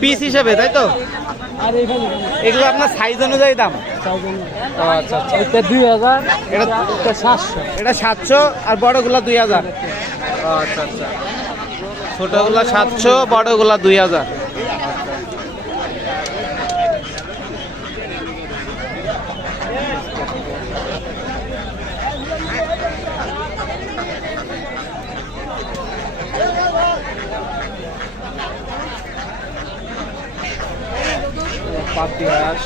Piece হিসেবে তাই তো? আর এগুলো আপনার সাইজ অনুযায়ী দাম? আচ্ছা আচ্ছা এটা দুই হাজার এটা এটা সাতশো। এটা সাতশো আর বড়গুলা দুই হাজার। আচ্ছা আচ্ছা। ছোটগুলা সাতশো বড়গুলা দুই হাজার। পাতি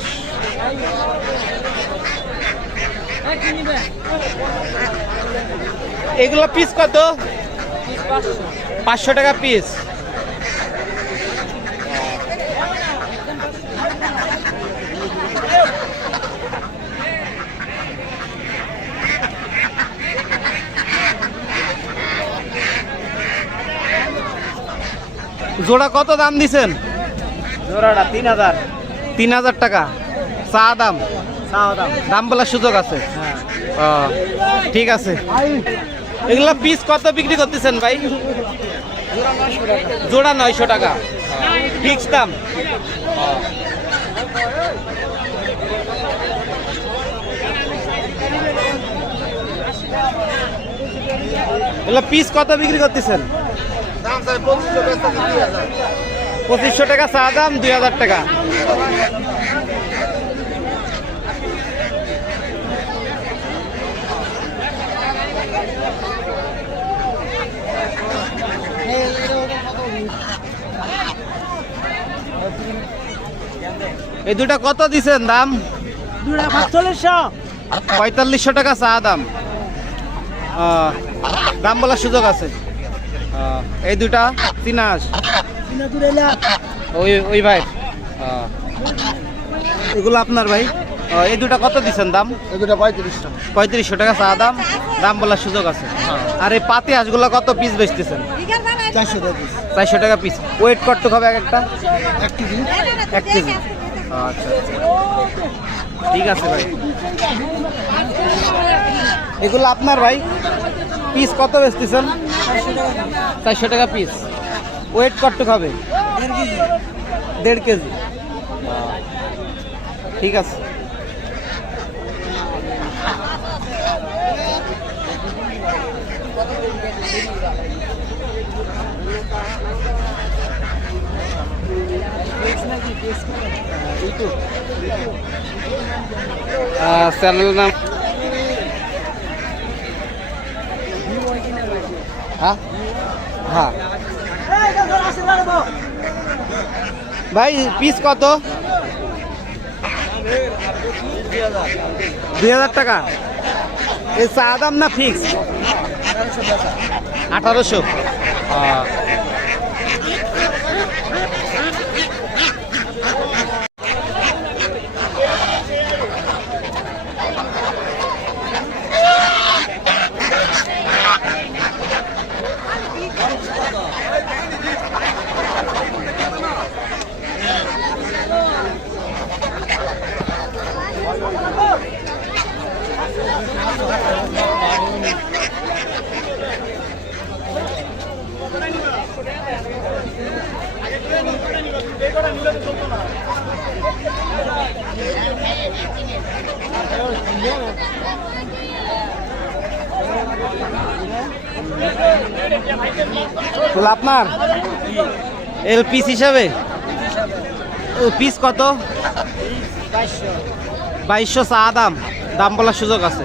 এগুলো পিস কত? পাঁচশো টাকা পিস জোড়া কত দাম দিছেন? জোড়াটা তিন হাজার। তিন হাজার টাকা। চা দাম। দাম। দাম বলার সুযোগ আছে। হ্যাঁ। ও, ঠিক আছে। এগুলো পিস কত বিক্রি করতেছেন ভাই? জোড়া নয়শো টাকা। ফিক্স দাম। এগুলা পিস কত বিক্রি করতেছেন? পঁচিশশো টাকা চা দাম দুই হাজার টাকা। এই দুটা কত দিছেন দাম? পঁয়তাল্লিশশো টাকা চা দাম। দাম বলার সুযোগ আছে। এই দুটা তিন ওই ওই ভাই। এগুলো আপনার ভাই? এই দুটা কত দিছেন দাম? এই দুটা পঁয়ত্রিশশো পঁয়ত্রিশশো টাকা চা দাম। দাম বলার সুযোগ আছে। আর এই পাতি হাঁসগুলো কত পিস বেচতেছেন? চারশো টাকা পিস ওয়েট করতে হবে এক একটা? এক কেজি। এক কেজি। আচ্ছা আচ্ছা। ঠিক আছে ভাই। এগুলো আপনার ভাই? পিস কত বেচতেছেন? চারশো টাকা পিস ওয়েট কতটুক হবে দেড় কেজি। ঠিক আছে। চ্যানেল নাম? হ্যাঁ? হ্যাঁ। ভাই পিস কত? দুই হাজার টাকা। এই চা দাম না ফিক্স আঠারোশো। আপনার? এল পিস হিসাবে? পিস কত? বাইশশো চা দাম। দাম বলার সুযোগ আছে।